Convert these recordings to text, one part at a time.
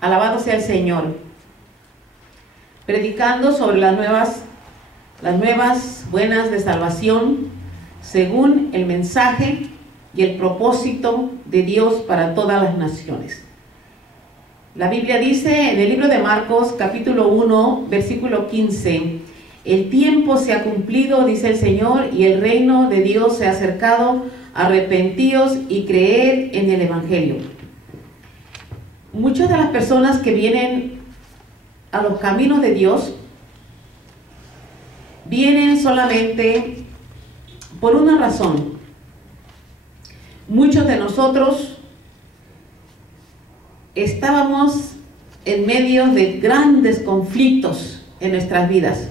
Alabado sea el Señor. Predicando sobre las nuevas buenas de salvación, según el mensaje y el propósito de Dios para todas las naciones. La Biblia dice en el libro de Marcos, capítulo 1, versículo 15, el tiempo se ha cumplido, dice el Señor, y el reino de Dios se ha acercado. Arrepentíos y creed en el Evangelio. Muchas de las personas que vienen a los caminos de Dios vienen solamente por una razón. Muchos de nosotros estábamos en medio de grandes conflictos en nuestras vidas.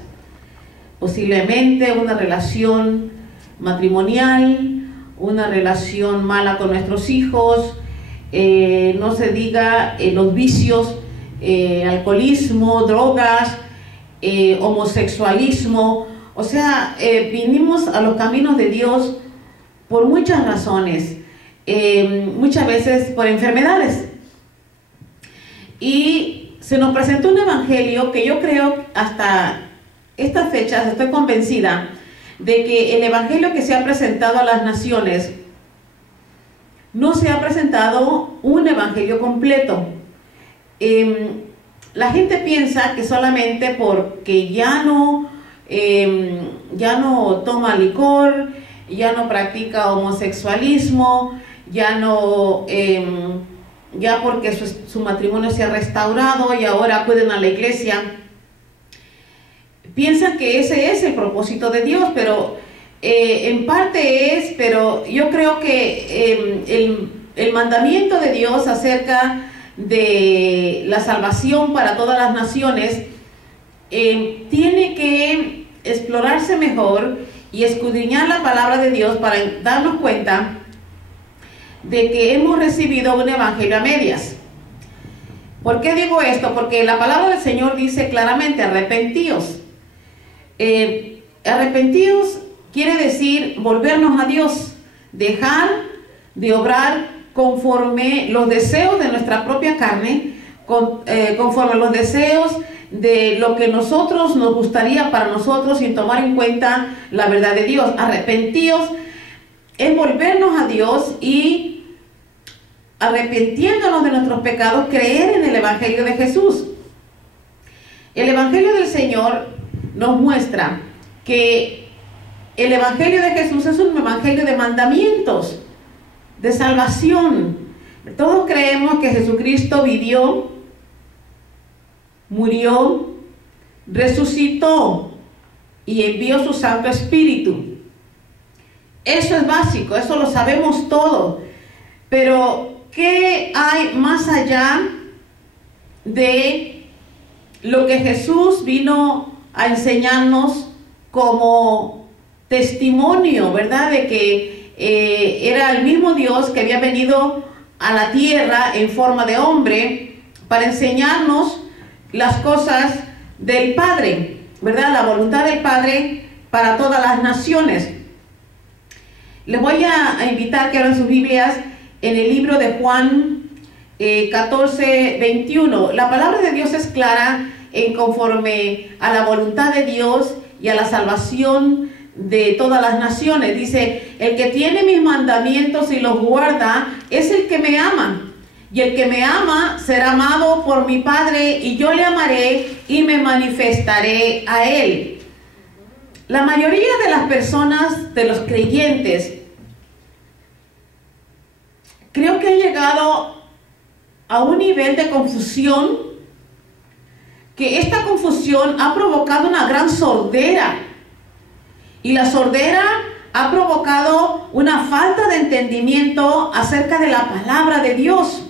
Posiblemente una relación matrimonial, una relación mala con nuestros hijos, no se diga los vicios, alcoholismo, drogas, homosexualismo. O sea, vinimos a los caminos de Dios por muchas razones, muchas veces por enfermedades. Y se nos presentó un evangelio que yo creo hasta estas fechas estoy convencida de que el evangelio que se ha presentado a las naciones no se ha presentado un evangelio completo. La gente piensa que solamente porque ya no toma licor, ya no practica homosexualismo, ya porque su matrimonio se ha restaurado y ahora acuden a la iglesia, piensan que ese es el propósito de Dios, pero en parte es, pero yo creo que el mandamiento de Dios acerca de la salvación para todas las naciones tiene que explorarse mejor y escudriñar la palabra de Dios para darnos cuenta de que hemos recibido un evangelio a medias. ¿Por qué digo esto? Porque la palabra del Señor dice claramente, arrepentíos. Arrepentíos quiere decir volvernos a Dios, dejar de obrar conforme los deseos de nuestra propia carne, conforme los deseos de lo que nosotros nos gustaría para nosotros, sin tomar en cuenta la verdad de Dios. Arrepentíos es volvernos a Dios y, arrepintiéndonos de nuestros pecados, creer en el Evangelio de Jesús. El Evangelio del Señor nos muestra que el Evangelio de Jesús es un evangelio de mandamientos, de salvación. Todos creemos que Jesucristo vivió, murió, resucitó y envió su Santo Espíritu. Eso es básico, eso lo sabemos todo. Pero ¿qué hay más allá de lo que Jesús vino a enseñarnos como testimonio, verdad? De que era el mismo Dios que había venido a la tierra en forma de hombre para enseñarnos las cosas del Padre, ¿verdad? La voluntad del Padre para todas las naciones. Les voy a invitar que abran sus Biblias en el libro de Juan 14, 21. La palabra de Dios es clara en conforme a la voluntad de Dios y a la salvación de todas las naciones. Dice, el que tiene mis mandamientos y los guarda es el que me ama. Y el que me ama será amado por mi Padre, y yo le amaré y me manifestaré a él. La mayoría de las personas, de los creyentes, creo que han llegado a un nivel de confusión, que esta confusión ha provocado una gran sordera. Y la sordera ha provocado una falta de entendimiento acerca de la palabra de Dios.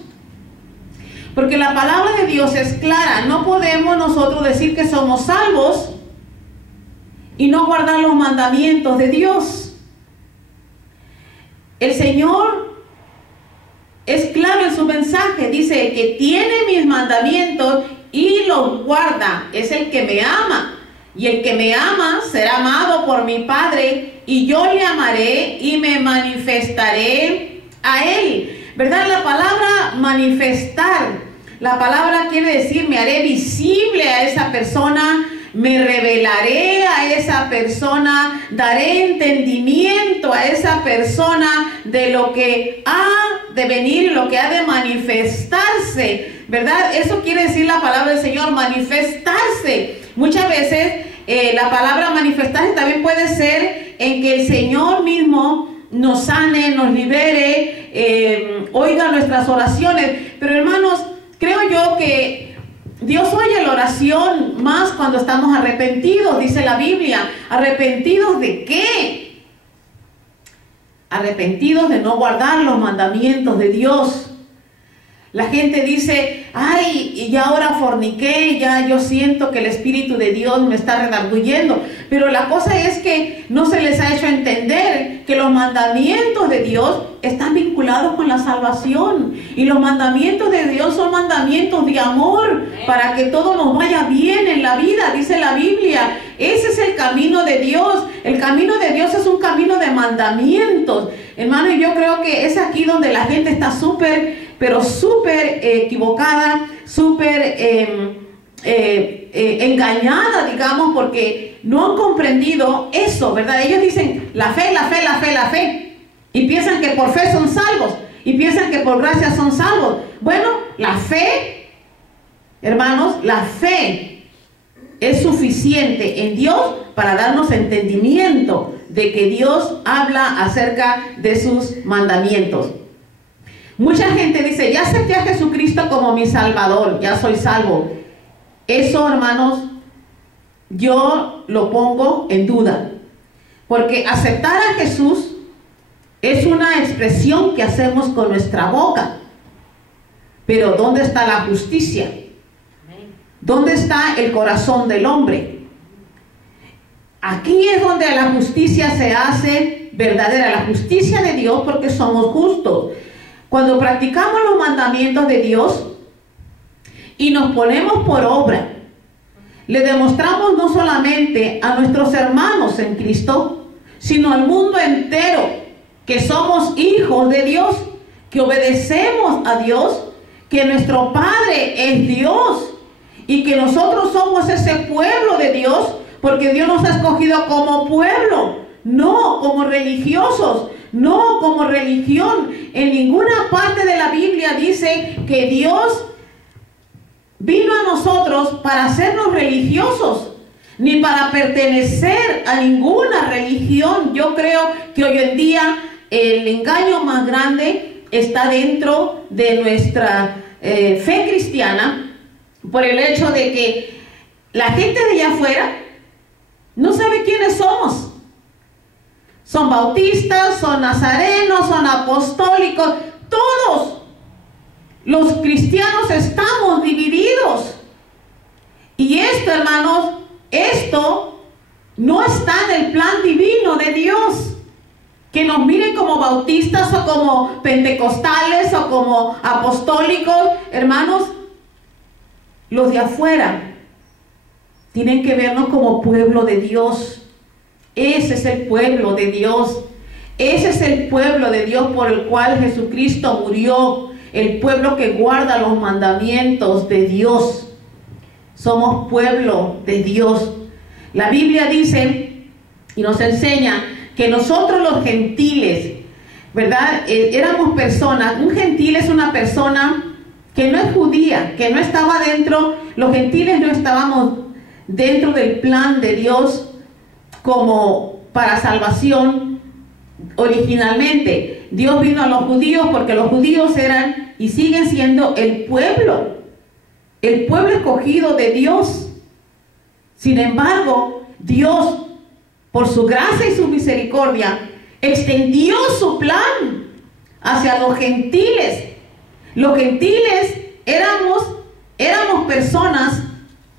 Porque la palabra de Dios es clara. No podemos nosotros decir que somos salvos y no guardar los mandamientos de Dios. El Señor es claro en su mensaje. Dice, el que tiene mis mandamientos y los guarda es el que me ama. Y el que me ama será amado por mi Padre, y yo le amaré y me manifestaré a él. ¿Verdad? La palabra manifestar La palabra quiere decir, me haré visible a esa persona, me revelaré a esa persona, daré entendimiento a esa persona de lo que ha de venir y lo que ha de manifestarse, ¿verdad? Eso quiere decir la palabra del Señor, manifestarse. Muchas veces la palabra manifestarse también puede ser en que el Señor mismo nos sane, nos libere, oiga nuestras oraciones. Pero hermanos, creo yo que Dios oye la oración más cuando estamos arrepentidos, dice la Biblia. ¿Arrepentidos de qué? Arrepentidos de no guardar los mandamientos de Dios. La gente dice, ay, y ya ahora forniqué, ya yo siento que el Espíritu de Dios me está redarguyendo. Pero la cosa es que no se les ha hecho entender que los mandamientos de Dios están vinculados con la salvación. Y los mandamientos de Dios son mandamientos de amor, para que todo nos vaya bien en la vida, dice la Biblia. Ese es el camino de Dios. El camino de Dios es un camino de mandamientos. Hermano, y yo creo que es aquí donde la gente está súper equivocada, engañada, digamos, porque no han comprendido eso, ¿verdad? Ellos dicen la fe, la fe, la fe, la fe, y piensan que por fe son salvos, y piensan que por gracia son salvos. Bueno, la fe, hermanos, la fe es suficiente en Dios para darnos entendimiento de que Dios habla acerca de sus mandamientos. Mucha gente dice, ya acepté a Jesucristo como mi Salvador, ya soy salvo. Eso, hermanos, yo lo pongo en duda. Porque aceptar a Jesús es una expresión que hacemos con nuestra boca. Pero ¿dónde está la justicia? ¿Dónde está el corazón del hombre? Aquí es donde la justicia se hace verdadera, la justicia de Dios, porque somos justos. Cuando practicamos los mandamientos de Dios y nos ponemos por obra, le demostramos no solamente a nuestros hermanos en Cristo, sino al mundo entero que somos hijos de Dios, que obedecemos a Dios, que nuestro Padre es Dios y que nosotros somos ese pueblo de Dios, porque Dios nos ha escogido como pueblo, no como religiosos, no como religión. En ninguna parte de la Biblia dice que Dios vino a nosotros para hacernos religiosos, ni para pertenecer a ninguna religión. Yo creo que hoy en día el engaño más grande está dentro de nuestra fe cristiana, por el hecho de que la gente de allá afuera no sabe quiénes somos. Son bautistas, son nazarenos, son apostólicos, todos los cristianos estamos divididos. Y esto, hermanos, esto no está en el plan divino de Dios. Que nos miren como bautistas o como pentecostales o como apostólicos, hermanos, los de afuera tienen que vernos como pueblo de Dios. Ese es el pueblo de Dios. Ese es el pueblo de Dios por el cual Jesucristo murió. El pueblo que guarda los mandamientos de Dios. Somos pueblo de Dios. La Biblia dice y nos enseña que nosotros los gentiles, ¿verdad? Éramos personas. Un gentil es una persona que no es judía, que no estaba dentro. Los gentiles no estábamos dentro del plan de Dios como para salvación. Originalmente Dios vino a los judíos porque los judíos eran y siguen siendo el pueblo escogido de Dios. Sin embargo, Dios, por su gracia y su misericordia, extendió su plan hacia los gentiles. Los gentiles éramos personas,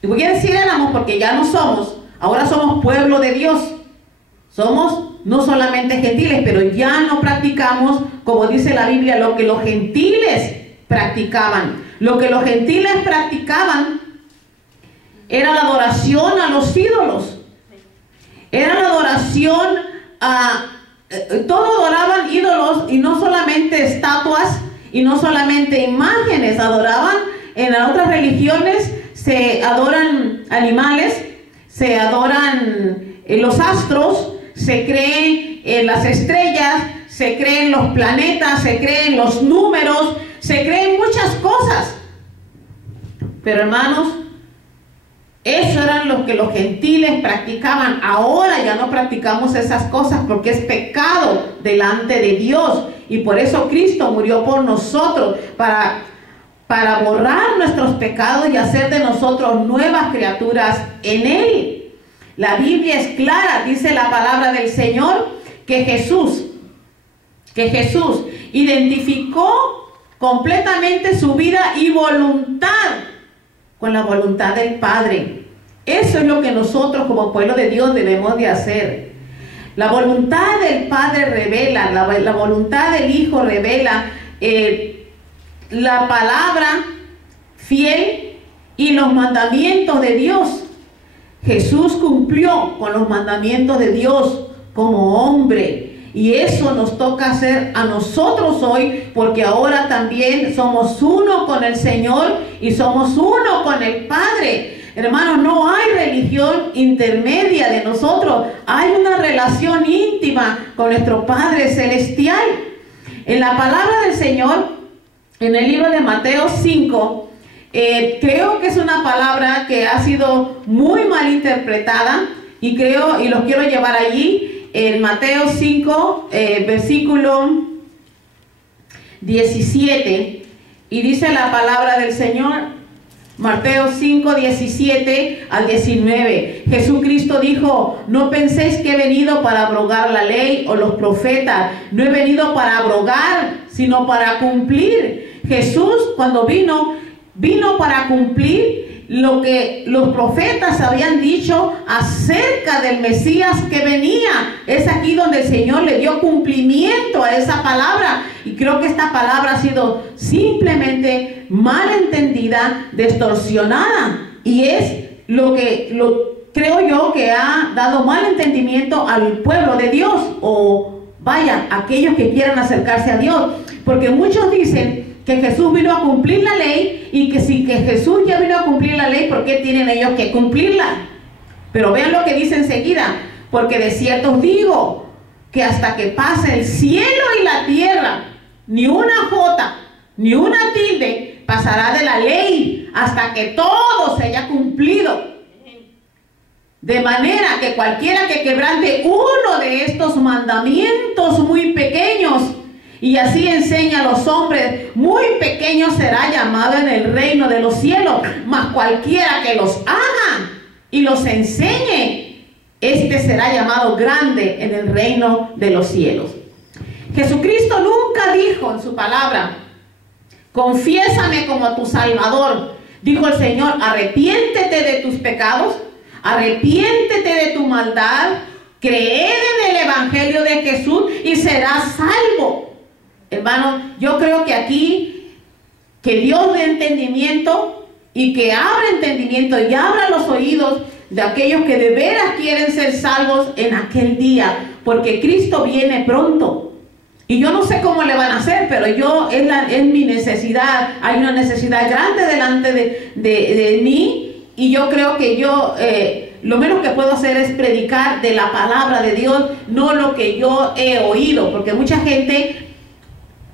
y voy a decir éramos porque ya no somos. Ahora somos pueblo de Dios. Somos no solamente gentiles, pero ya no practicamos, como dice la Biblia, lo que los gentiles practicaban. Lo que los gentiles practicaban era la adoración a los ídolos. Era la adoración a... Todos adoraban ídolos, y no solamente estatuas, y no solamente imágenes, adoraban en las otras religiones se adoran animales, se adoran los astros, se creen en las estrellas, se creen los planetas, se creen los números, se creen muchas cosas. Pero hermanos, eso eran lo que los gentiles practicaban. Ahora ya no practicamos esas cosas porque es pecado delante de Dios. Y por eso Cristo murió por nosotros, para borrar nuestros pecados y hacer de nosotros nuevas criaturas en Él. La Biblia es clara, dice la palabra del Señor, que Jesús identificó completamente su vida y voluntad con la voluntad del Padre. Eso es lo que nosotros como pueblo de Dios debemos de hacer. La voluntad del Padre revela, la voluntad del Hijo revela la palabra fiel y los mandamientos de Dios. Jesús cumplió con los mandamientos de Dios como hombre, y eso nos toca hacer a nosotros hoy, porque ahora también somos uno con el Señor y somos uno con el Padre. Hermanos, no hay religión intermedia de nosotros, hay una relación íntima con nuestro Padre Celestial. En la palabra del Señor, en el libro de Mateo 5, creo que es una palabra que ha sido muy mal interpretada, y los quiero llevar allí, en Mateo 5, versículo 17, y dice la palabra del Señor, Mateo 5, 17 al 19. Jesucristo dijo: no penséis que he venido para abrogar la ley o los profetas. No he venido para abrogar, sino para cumplir. Jesús, cuando vino para cumplir lo que los profetas habían dicho acerca del Mesías que venía. Es aquí donde el Señor le dio cumplimiento a esa palabra, y creo que esta palabra ha sido simplemente mal entendida, distorsionada, y es creo yo que ha dado mal entendimiento al pueblo de Dios, o vaya, aquellos que quieran acercarse a Dios, porque muchos dicen que Jesús vino a cumplir la ley, y que si que Jesús ya vino a cumplir la ley, ¿por qué tienen ellos que cumplirla? Pero vean lo que dice enseguida: porque de cierto os digo que hasta que pase el cielo y la tierra, ni una jota, ni una tilde pasará de la ley hasta que todo se haya cumplido. De manera que cualquiera que quebrante uno de estos mandamientos muy pequeños, y así enseña a los hombres, muy pequeño será llamado en el reino de los cielos. Mas cualquiera que los haga y los enseñe, este será llamado grande en el reino de los cielos. Jesucristo nunca dijo en su palabra: confiésame como tu Salvador. Dijo el Señor: arrepiéntete de tus pecados, arrepiéntete de tu maldad, creed en el Evangelio de Jesús y serás salvo. Hermano, yo creo que aquí, que Dios dé entendimiento, y que abra entendimiento y abra los oídos de aquellos que de veras quieren ser salvos en aquel día, porque Cristo viene pronto. Y yo no sé cómo le van a hacer, pero es mi necesidad. Hay una necesidad grande delante de mí, y yo creo que lo menos que puedo hacer es predicar de la palabra de Dios, no lo que yo he oído, porque mucha gente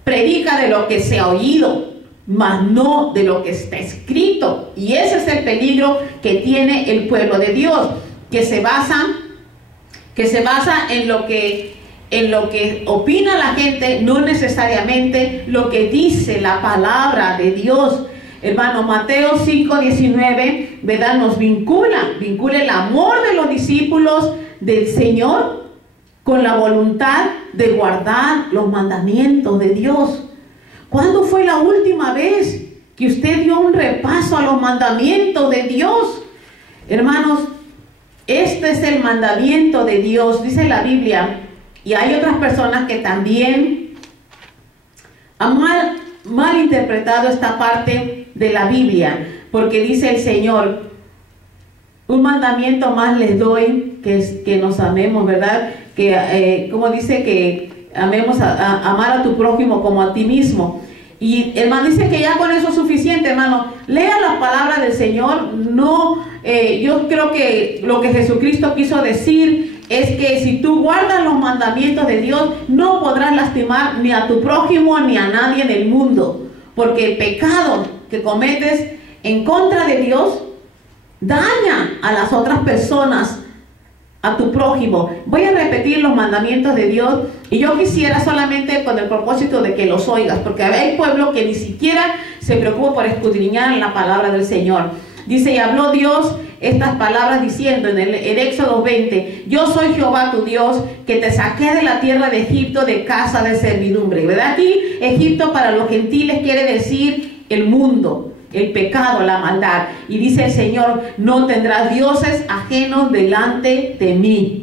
predica de lo que se ha oído, mas no de lo que está escrito. Y ese es el peligro que tiene el pueblo de Dios, que se basa en lo que opina la gente, no necesariamente lo que dice la palabra de Dios. Hermano, Mateo 5:19, ¿verdad?, nos vincula el amor de los discípulos del Señor con la voluntad de guardar los mandamientos de Dios. ¿Cuándo fue la última vez que usted dio un repaso a los mandamientos de Dios? Hermanos, este es el mandamiento de Dios, dice la Biblia, y hay otras personas que también han mal interpretado esta parte de la Biblia, porque dice el Señor: un mandamiento más les doy, que nos amemos, ¿verdad? Como dice, que amemos amar a tu prójimo como a ti mismo. Y hermano, dice que ya con eso es suficiente, hermano. lea la palabra del Señor. No, yo creo que lo que Jesucristo quiso decir es que si tú guardas los mandamientos de Dios, no podrás lastimar ni a tu prójimo ni a nadie en el mundo, porque el pecado que cometes en contra de Dios daña a las otras personas, a tu prójimo. Voy a repetir los mandamientos de Dios, y yo quisiera solamente con el propósito de que los oigas, porque hay pueblo que ni siquiera se preocupa por escudriñar la palabra del Señor. Dice: y habló Dios estas palabras diciendo en Éxodo 20: yo soy Jehová tu Dios, que te saqué de la tierra de Egipto, de casa de servidumbre. ¿Verdad? Aquí Egipto para los gentiles quiere decir el mundo, el pecado, la maldad. Y dice el Señor: no tendrás dioses ajenos delante de mí.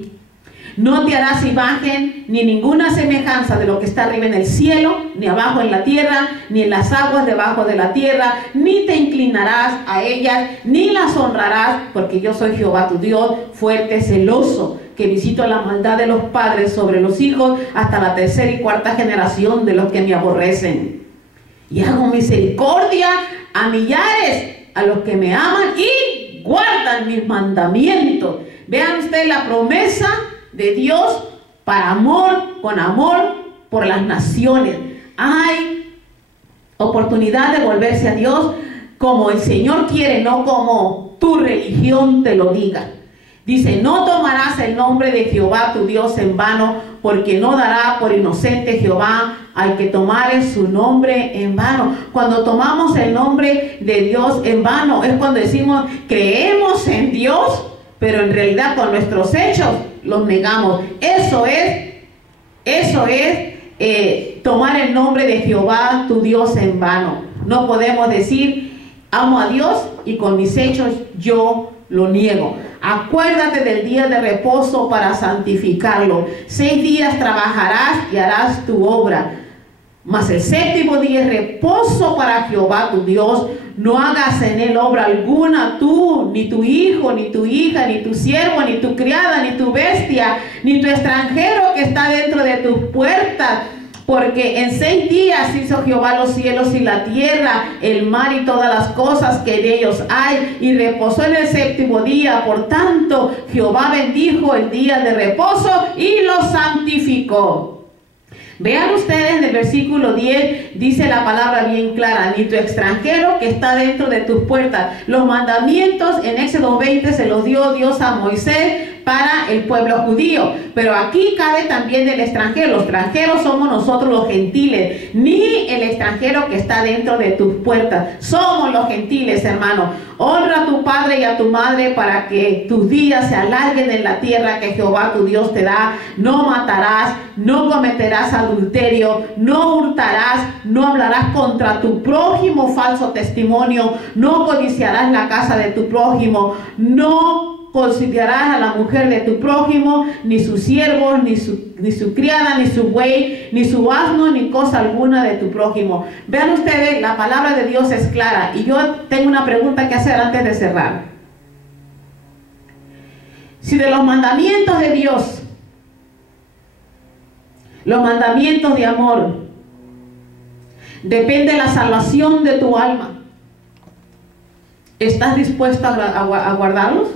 No te harás imagen ni ninguna semejanza de lo que está arriba en el cielo, ni abajo en la tierra, ni en las aguas debajo de la tierra, ni te inclinarás a ellas, ni las honrarás, porque yo soy Jehová tu Dios, fuerte, celoso, que visito la maldad de los padres sobre los hijos hasta la tercera y cuarta generación de los que me aborrecen. Y hago misericordia a millares, a los que me aman y guardan mis mandamientos. Vean ustedes la promesa de Dios para amor, con amor por las naciones. Hay oportunidad de volverse a Dios como el Señor quiere, no como tu religión te lo diga. Dice: no tomarás el nombre de Jehová tu Dios en vano, porque no dará por inocente Jehová al que tomare su nombre en vano. Cuando tomamos el nombre de Dios en vano es cuando decimos creemos en Dios, pero en realidad con nuestros hechos los negamos. Eso es tomar el nombre de Jehová tu Dios en vano. No podemos decir amo a Dios y con mis hechos yo lo niego. Acuérdate del día de reposo para santificarlo. 6 días trabajarás y harás tu obra, mas el séptimo día es reposo para Jehová tu Dios. No hagas en él obra alguna, tú, ni tu hijo, ni tu hija, ni tu siervo, ni tu criada, ni tu bestia, ni tu extranjero que está dentro de tus puertas. Porque en 6 días hizo Jehová los cielos y la tierra, el mar y todas las cosas que en ellos hay, y reposó en el séptimo día. Por tanto, Jehová bendijo el día de reposo y lo santificó. Vean ustedes en el versículo 10, dice la palabra bien clara: ni tu extranjero que está dentro de tus puertas. Los mandamientos en Éxodo 20 se los dio Dios a Moisés para el pueblo judío, pero aquí cabe también el extranjero. Los extranjeros somos nosotros los gentiles, ni el extranjero que está dentro de tus puertas. Somos los gentiles, hermanos. Honra a tu padre y a tu madre para que tus días se alarguen en la tierra que Jehová tu Dios te da. No matarás, no cometerás adulterio, no hurtarás, no hablarás contra tu prójimo falso testimonio, no codiciarás la casa de tu prójimo, no considerarás a la mujer de tu prójimo, ni su siervo, ni su criada, ni su buey, ni su asno, ni cosa alguna de tu prójimo. Vean ustedes, la palabra de Dios es clara, y yo tengo una pregunta que hacer antes de cerrar. Si de los mandamientos de Dios, los mandamientos de amor, depende la salvación de tu alma, ¿estás dispuesto a guardarlos?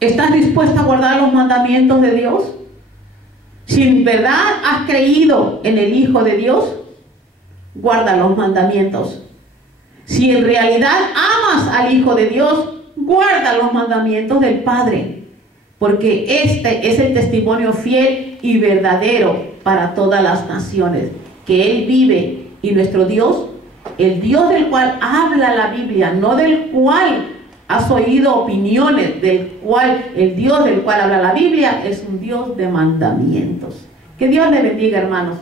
¿Estás dispuesto a guardar los mandamientos de Dios? Si en verdad has creído en el Hijo de Dios, guarda los mandamientos. Si en realidad amas al Hijo de Dios, guarda los mandamientos del Padre, porque este es el testimonio fiel y verdadero para todas las naciones, que Él vive, y nuestro Dios, el Dios del cual habla la Biblia, no del cual has oído opiniones, el Dios del cual habla la Biblia, es un Dios de mandamientos. Que Dios le bendiga, hermanos.